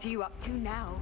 What are you up to now?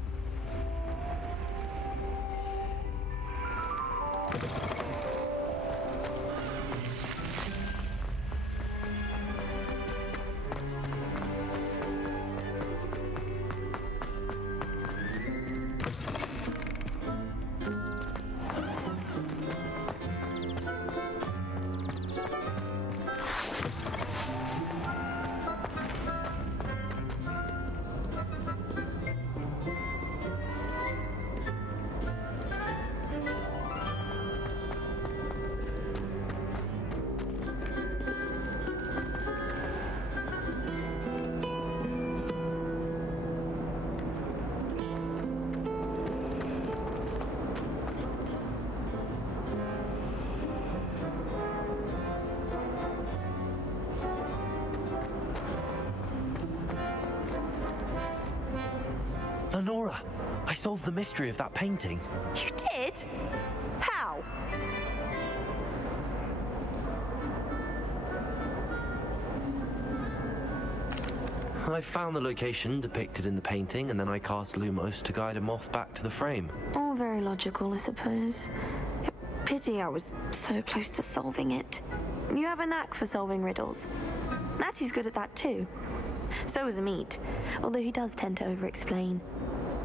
Lenora, I solved the mystery of that painting. You did? How? I found the location depicted in the painting, and then I cast Lumos to guide a moth back to the frame. All very logical, I suppose. Pity I was so close to solving it. You have a knack for solving riddles. Natty's good at that too. So is Amit, although he does tend to over-explain.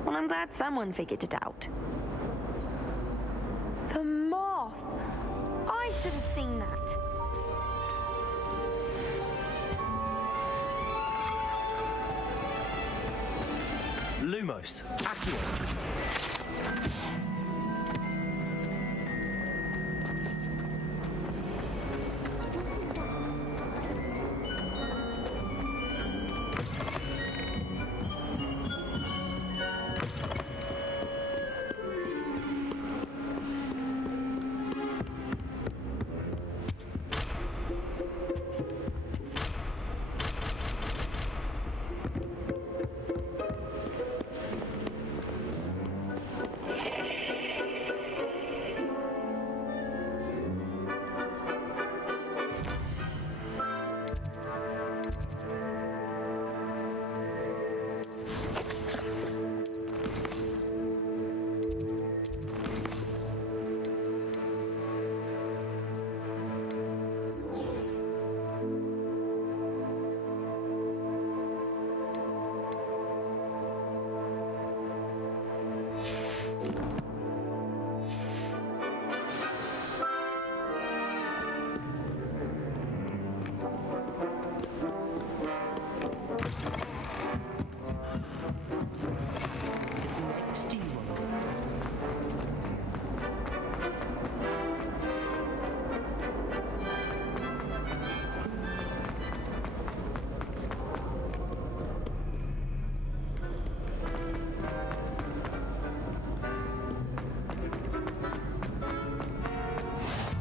Well, I'm glad someone figured it out. The moth! I should have seen that. Lumos, Accio.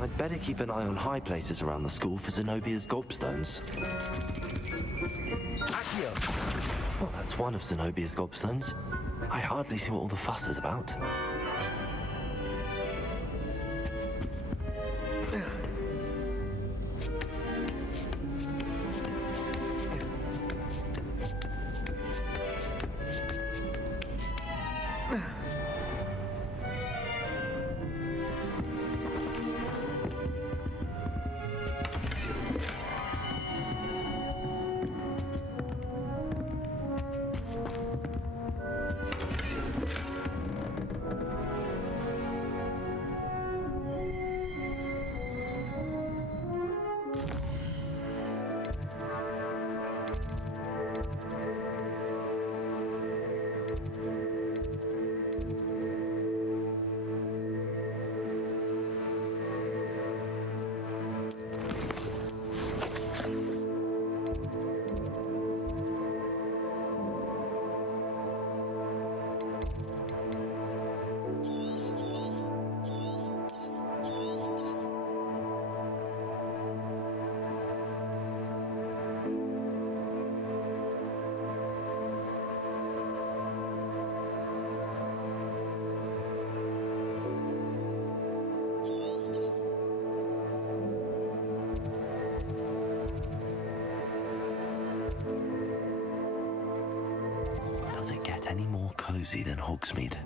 I'd better keep an eye on high places around the school for Zenobia's gobstones. Accio! Well, that's one of Zenobia's gobstones. I hardly see what all the fuss is about. any more cozy than Hogsmeade.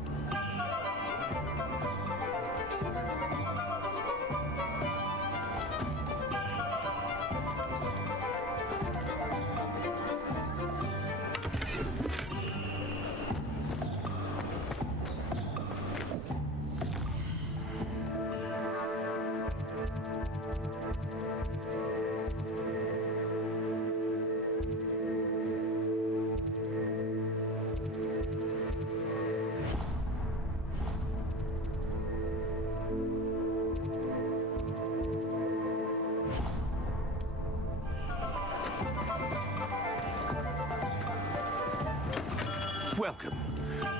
Welcome.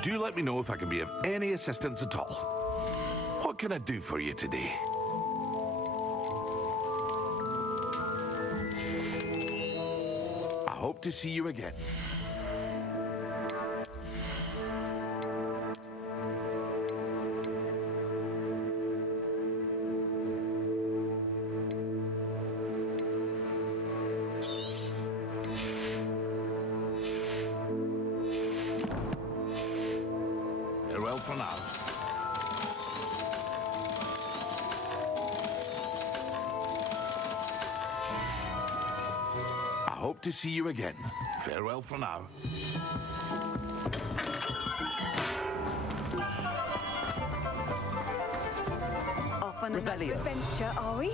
Do let me know if I can be of any assistance at all. What can I do for you today? I hope to see you again. Farewell for now. I hope to see you again. Farewell for now. Off on another adventure, are we?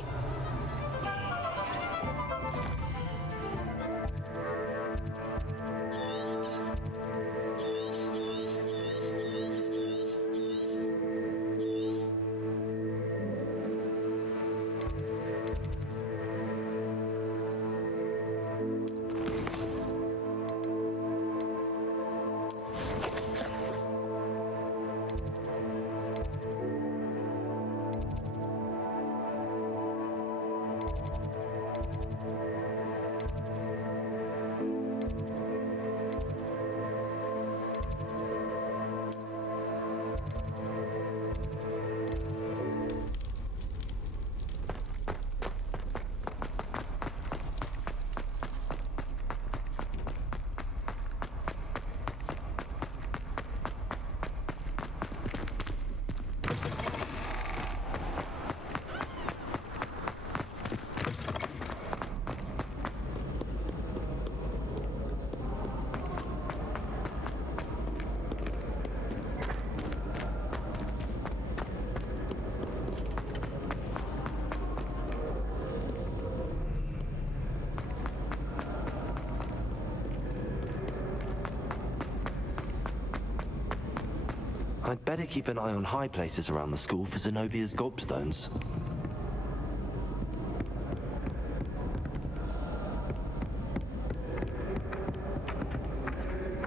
I'd better keep an eye on high places around the school for Zenobia's gobstones.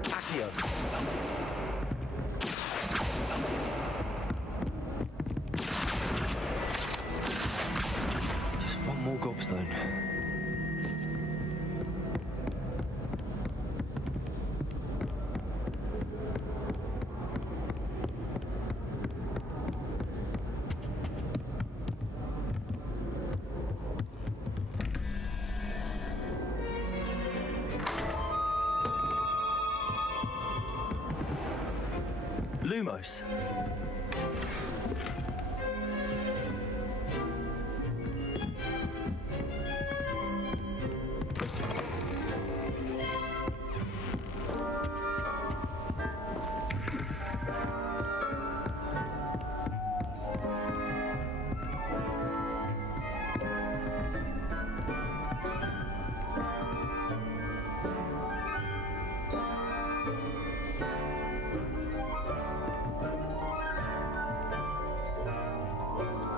Accio! Just one more gobstone. Lumos.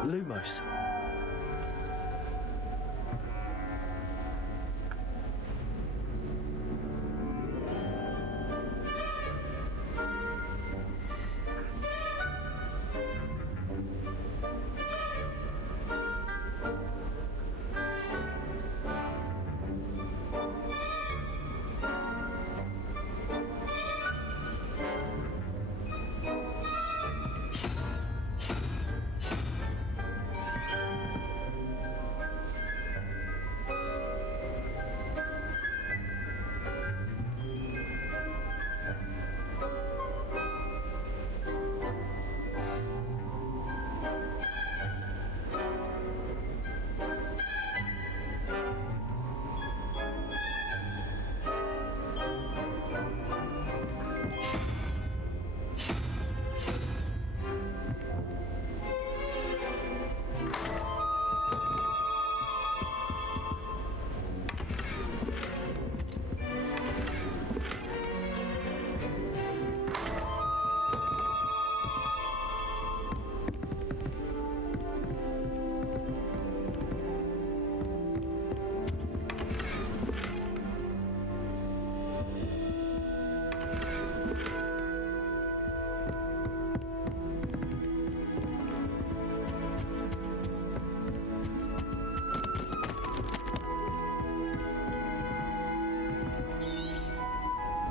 Lumos.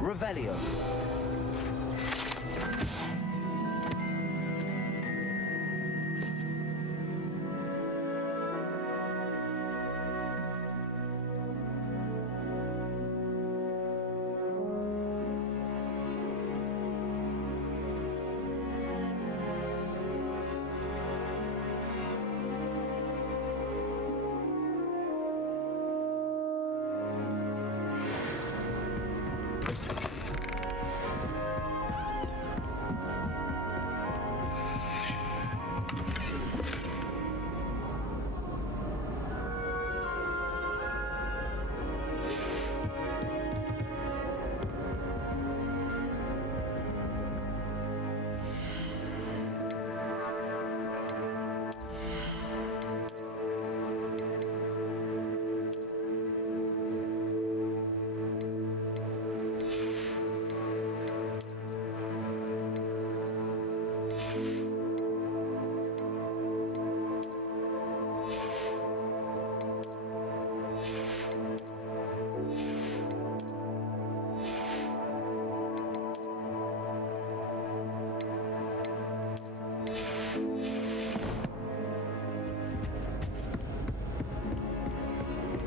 Revelio.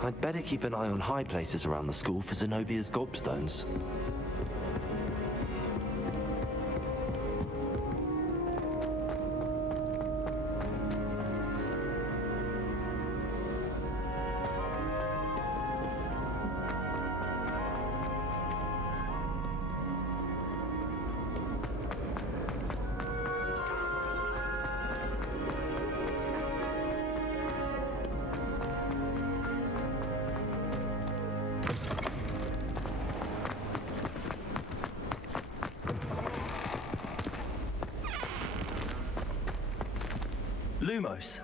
I'd better keep an eye on high places around the school for Zenobia's gobstones. Lumos.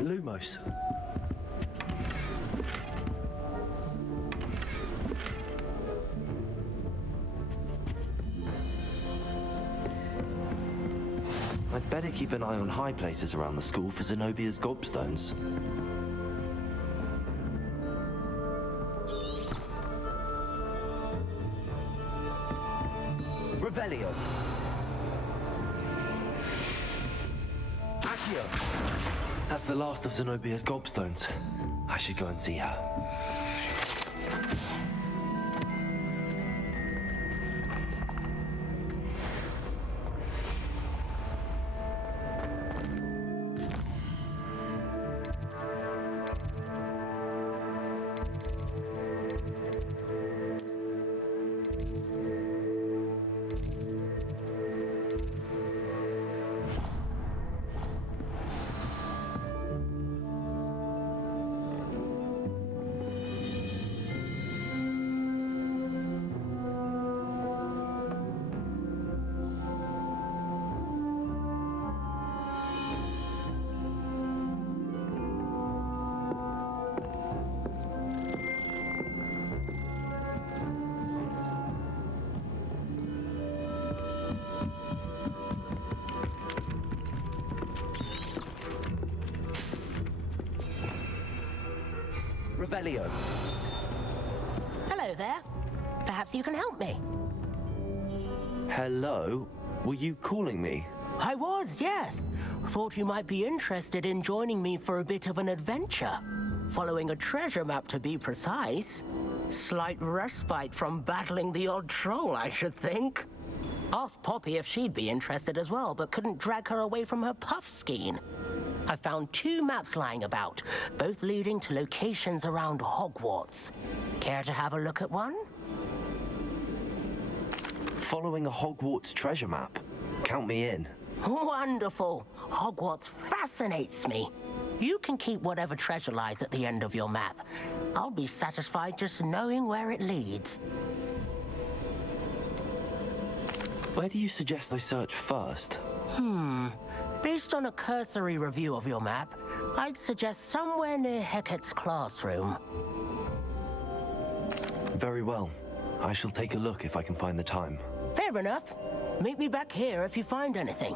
Lumos. I'd better keep an eye on high places around the school for Zenobia's gobstones. Revelio. Accio. That's the last of Zenobia's gobstones. I should go and see her. Revelio. Hello there. Perhaps you can help me. Hello? Were you calling me? I was, yes. Thought you might be interested in joining me for a bit of an adventure. Following a treasure map, to be precise. Slight respite from battling the odd troll, I should think. Asked Poppy if she'd be interested as well, but couldn't drag her away from her puff skein. I found 2 maps lying about, both leading to locations around Hogwarts. Care to have a look at one? Following a Hogwarts treasure map. Count me in. Wonderful. Hogwarts fascinates me. You can keep whatever treasure lies at the end of your map. I'll be satisfied just knowing where it leads. Where do you suggest I search first? Based on a cursory review of your map, I'd suggest somewhere near Hecat's classroom. Very well. I shall take a look if I can find the time. Fair enough. Meet me back here if you find anything.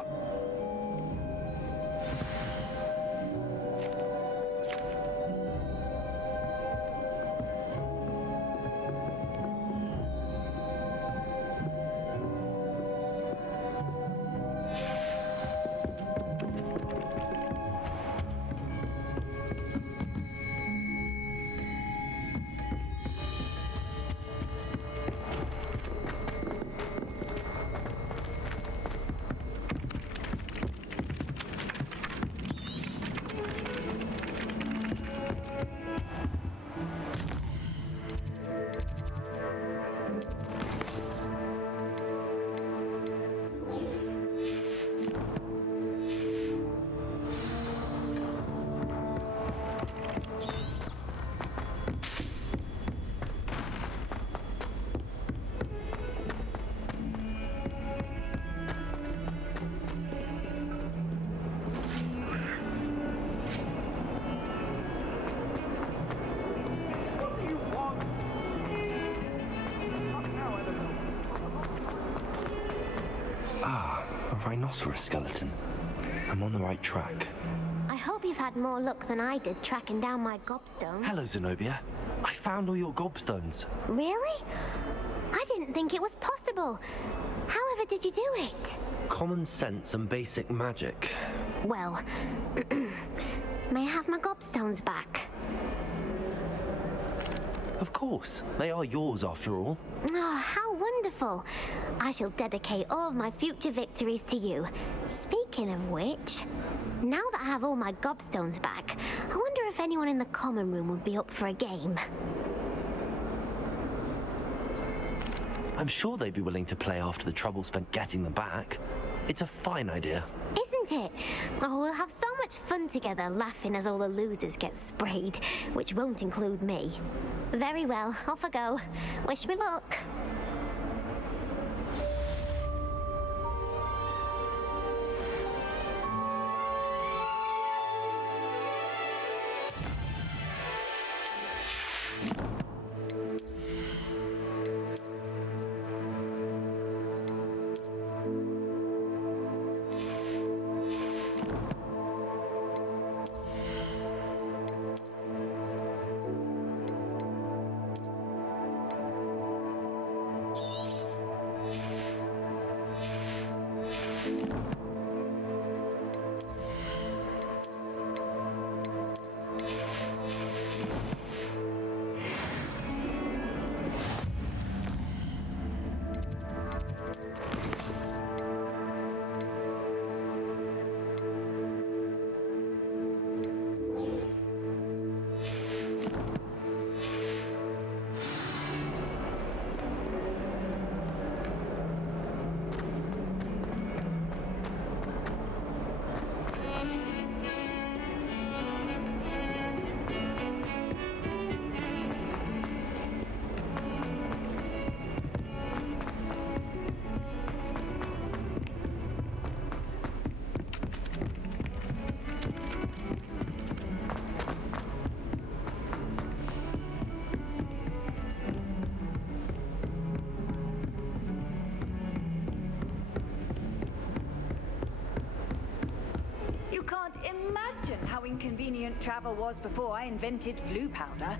A rhinoceros skeleton. I'm on the right track. I hope you've had more luck than I did tracking down my gobstone. Hello, Zenobia. I found all your gobstones. Really? I didn't think it was possible. However did you do it? Common sense and basic magic. Well, may I have my gobstones back? Of course. They are yours after all. Oh, how wonderful. I shall dedicate all of my future victories to you. Speaking of which, now that I have all my gobstones back, I wonder if anyone in the common room would be up for a game. I'm sure they'd be willing to play after the trouble spent getting them back. It's a fine idea. Isn't it? Oh, we'll have so much fun together laughing as all the losers get sprayed, which won't include me. Very well, off I go. Wish me luck. You can't imagine how inconvenient travel was before I invented flu powder.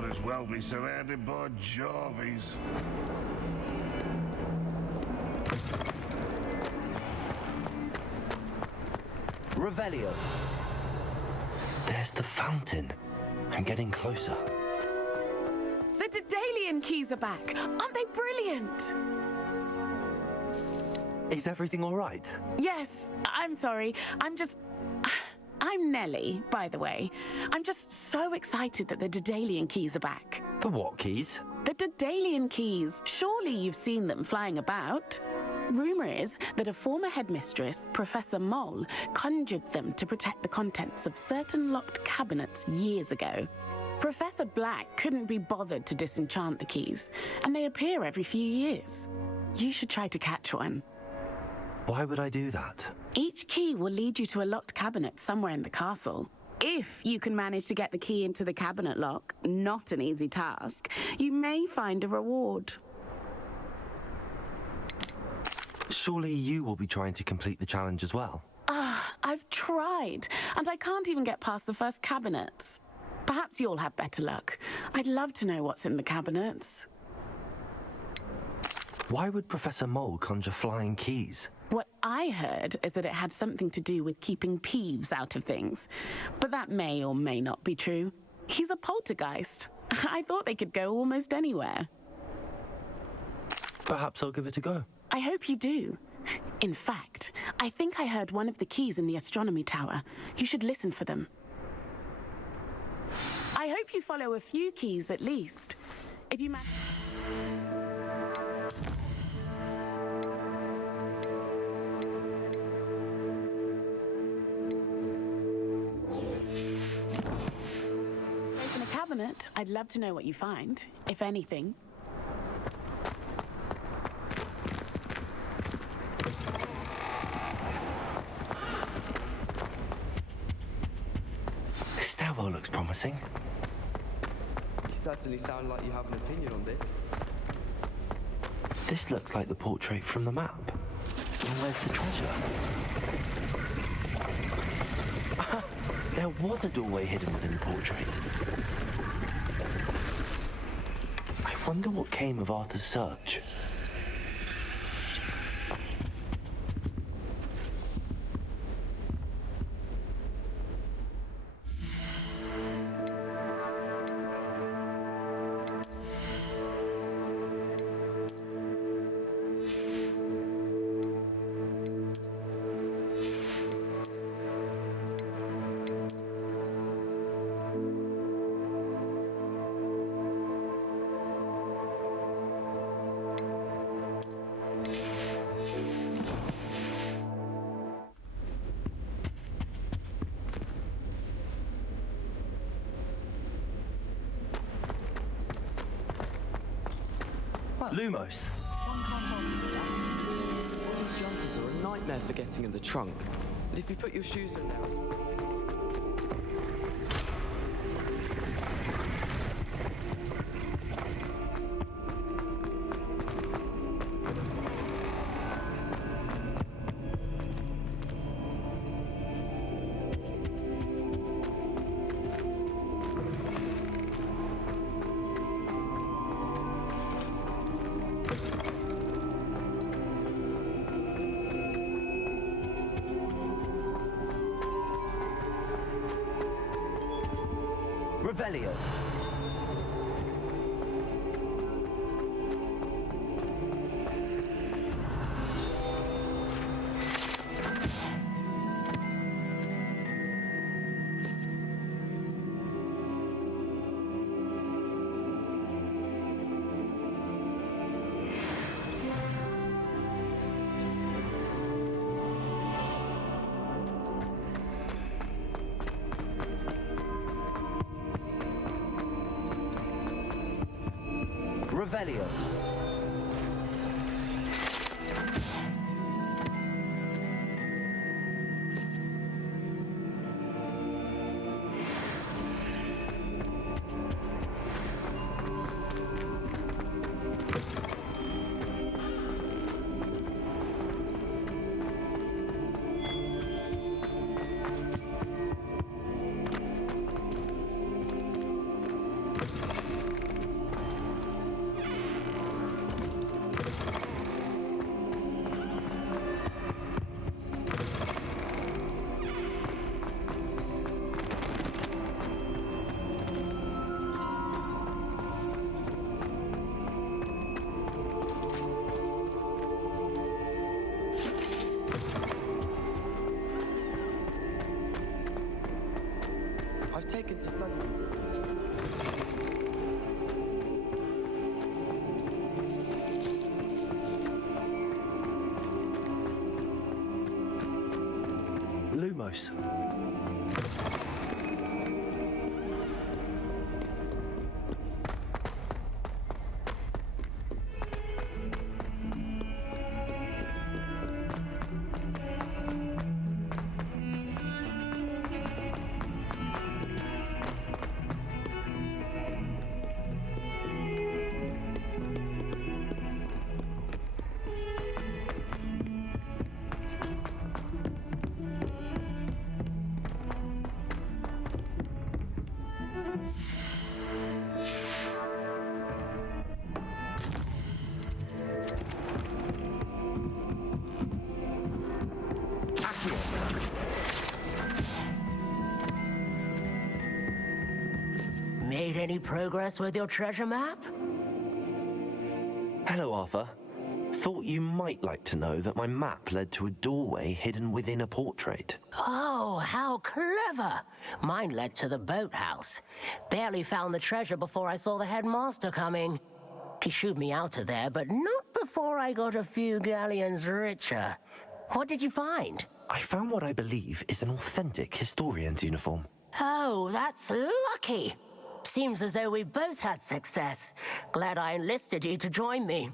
Might as well be surrounded by Jarvies. Revelio. There's the fountain. I'm getting closer. The Daedalian keys are back. Aren't they brilliant? Is everything all right? Yes, I'm sorry. I'm Nellie, by the way. I'm just so excited that the Daedalian keys are back. The what keys? The Daedalian keys. Surely you've seen them flying about. Rumour is that a former headmistress, Professor Moll, conjured them to protect the contents of certain locked cabinets years ago. Professor Black couldn't be bothered to disenchant the keys, and they appear every few years. You should try to catch one. Why would I do that? Each key will lead you to a locked cabinet somewhere in the castle. If you can manage to get the key into the cabinet lock, not an easy task, you may find a reward. Surely you will be trying to complete the challenge as well. I've tried, and I can't even get past the first cabinets. Perhaps you'll have better luck. I'd love to know what's in the cabinets. Why would Professor Mole conjure flying keys? What I heard is that it had something to do with keeping Peeves out of things. But that may or may not be true. He's a poltergeist. I thought they could go almost anywhere. Perhaps I'll give it a go. I hope you do. In fact, I think I heard one of the keys in the astronomy tower. You should listen for them. I hope you follow a few keys at least. If you open a cabinet, I'd love to know what you find, if anything. This stairwell looks promising. You certainly sound like you have an opinion on this. This looks like the portrait from the map. And where's the treasure? There was a doorway hidden within the portrait. I wonder what came of Arthur's search. Lumos. These jumpers are a nightmare for getting in the trunk. But if you put your shoes in there... Revelio. Revelio. Lumos. Made any progress with your treasure map? Hello, Arthur. Thought you might like to know that my map led to a doorway hidden within a portrait. Oh, how clever! Mine led to the boathouse. Barely found the treasure before I saw the headmaster coming. He shooed me out of there, but not before I got a few galleons richer. What did you find? I found what I believe is an authentic historian's uniform. Oh, that's lucky. Seems as though we both had success. Glad I enlisted you to join me.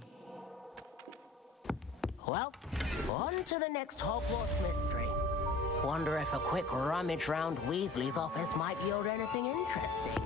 Well, on to the next Hogwarts mystery. Wonder if a quick rummage round Weasley's office might yield anything interesting.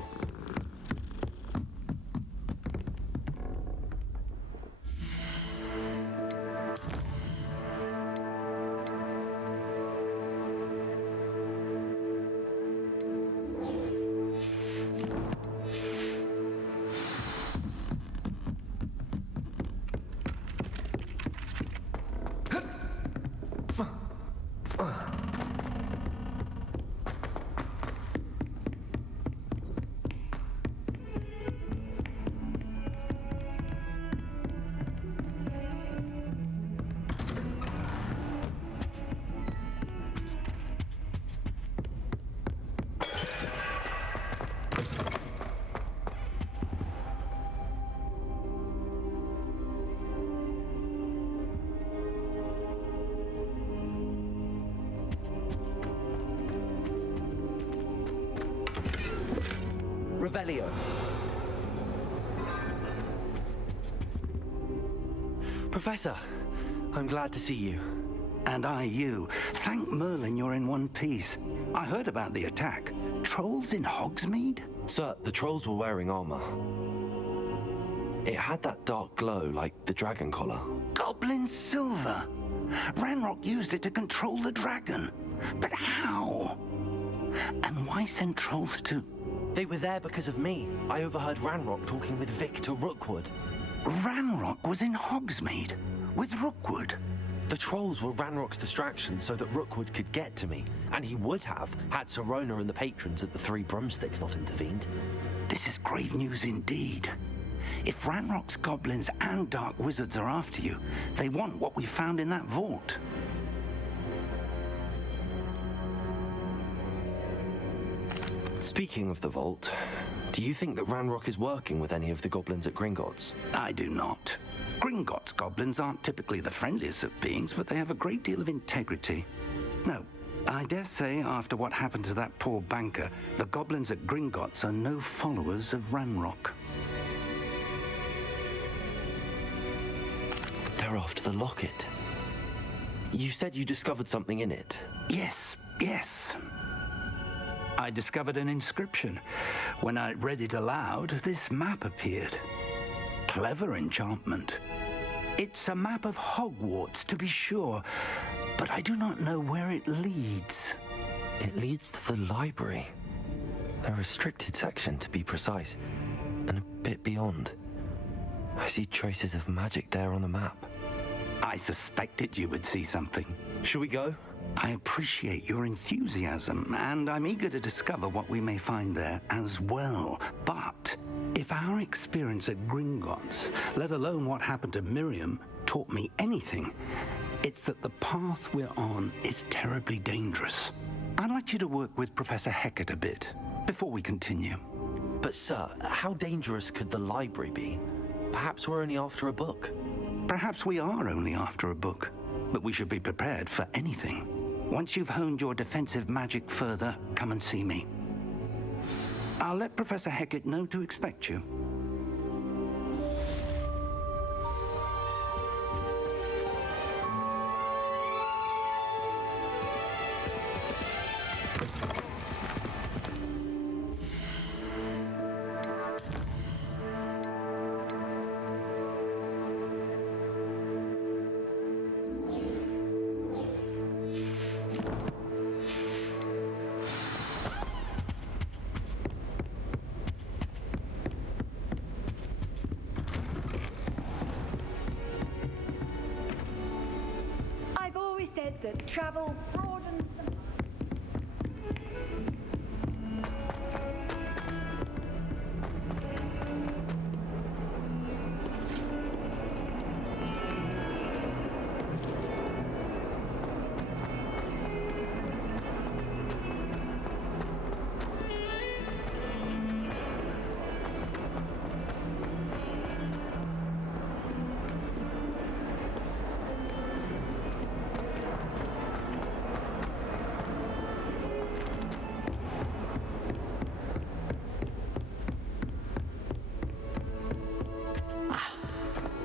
Revelio. Professor, I'm glad to see you. And I you. Thank Merlin you're in one piece. I heard about the attack. Trolls in Hogsmeade? Sir, the trolls were wearing armor. It had that dark glow like the dragon collar. Goblin silver. Ranrock used it to control the dragon. But how? And why send trolls to... They were there because of me. I overheard Ranrock talking with Victor Rookwood. Ranrock was in Hogsmeade with Rookwood. The trolls were Ranrock's distraction so that Rookwood could get to me, and he would have had Sirona and the patrons at the Three Broomsticks not intervened. This is grave news indeed. If Ranrock's goblins and dark wizards are after you, they want what we found in that vault. Speaking of the vault, do you think that Ranrock is working with any of the goblins at Gringotts? I do not. Gringotts goblins aren't typically the friendliest of beings, but they have a great deal of integrity. No, I dare say after what happened to that poor banker, the goblins at Gringotts are no followers of Ranrock. They're after the locket. You said you discovered something in it. Yes. I discovered an inscription. When I read it aloud, this map appeared. Clever enchantment. It's a map of Hogwarts, to be sure, but I do not know where it leads. It leads to the library. The restricted section, to be precise, and a bit beyond. I see traces of magic there on the map. I suspected you would see something. Shall we go? I appreciate your enthusiasm, and I'm eager to discover what we may find there as well. But if our experience at Gringotts, let alone what happened to Miriam, taught me anything, it's that the path we're on is terribly dangerous. I'd like you to work with Professor Hecat a bit before we continue. But sir, how dangerous could the library be? Perhaps we're only after a book. Perhaps we are only after a book, but we should be prepared for anything. Once you've honed your defensive magic further, come and see me. I'll let Professor Hecat know to expect you. Said that travel broadens the mind.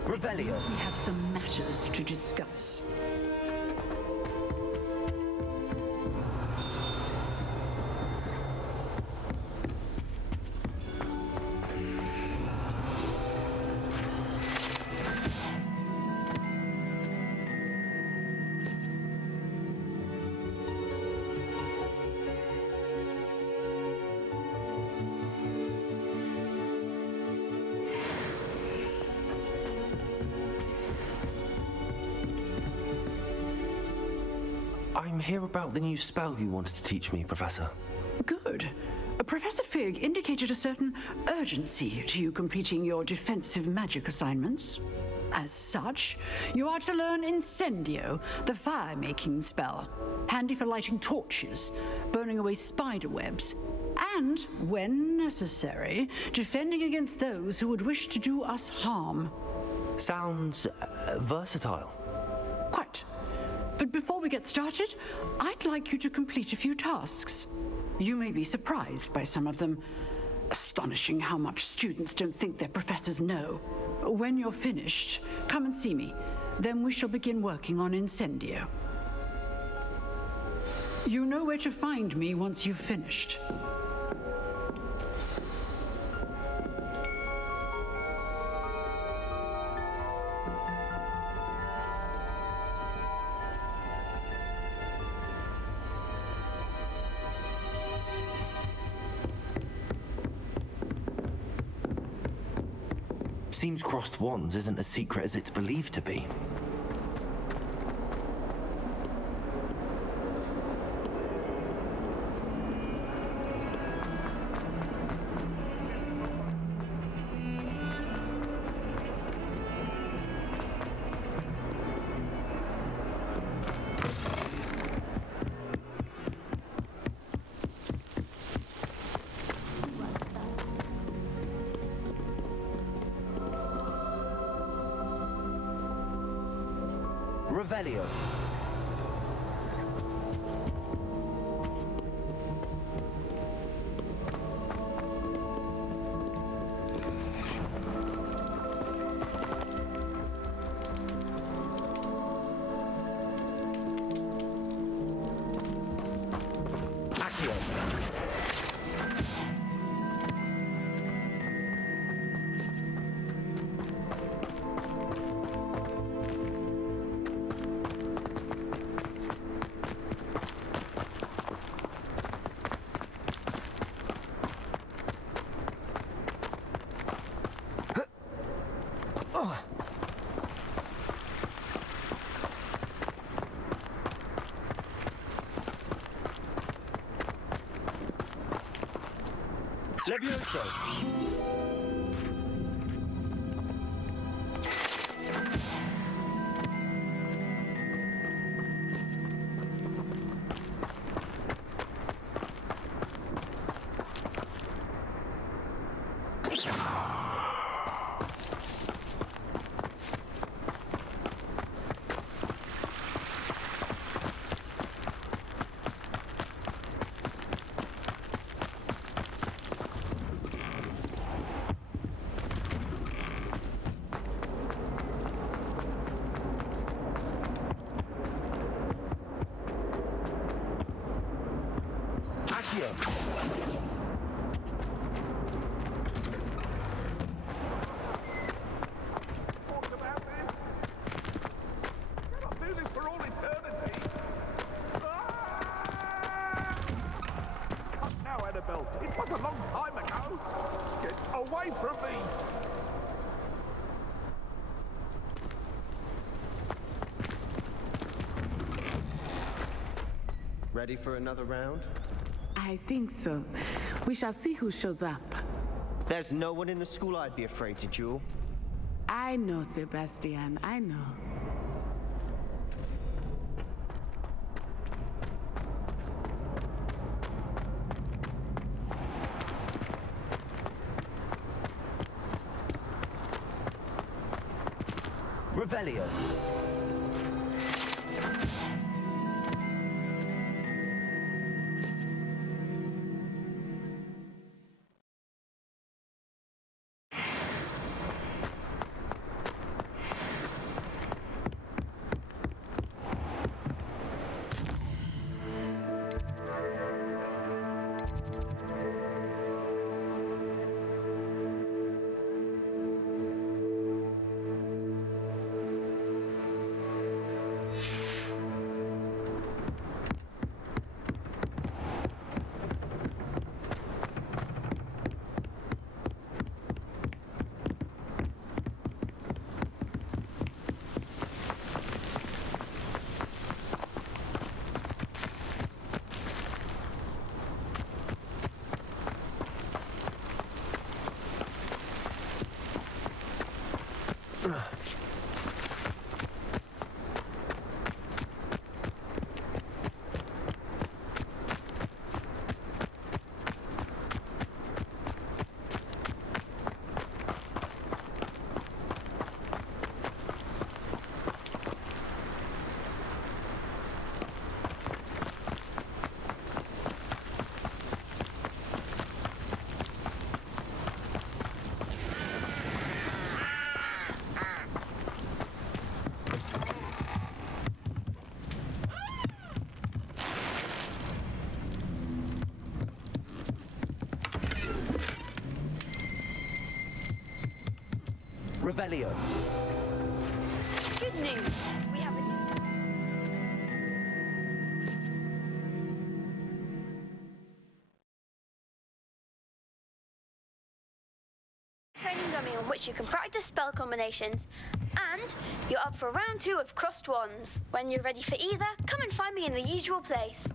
Revelio. We have some matters to discuss. I'm here about the new spell you wanted to teach me, Professor. Good. Professor Fig indicated a certain urgency to you completing your defensive magic assignments. As such, you are to learn Incendio, the fire-making spell, handy for lighting torches, burning away spider webs, and, when necessary, defending against those who would wish to do us harm. Sounds versatile. Quite. But before we get started, I'd like you to complete a few tasks. You may be surprised by some of them. Astonishing how much students don't think their professors know. When you're finished, come and see me. Then we shall begin working on Incendio. You know where to find me once you've finished. Seems crossed wands isn't as secret as it's believed to be. Revelio. Levioso. from me! Ready for another round? I think so. We shall see who shows up. There's no one in the school I'd be afraid to duel. I know, Sebastian, I know. Revelio. Revelio. Good news. We have a training dummy on which you can practice spell combinations. And you're up for round 2 of Crossed Wands. When you're ready for either, come and find me in the usual place.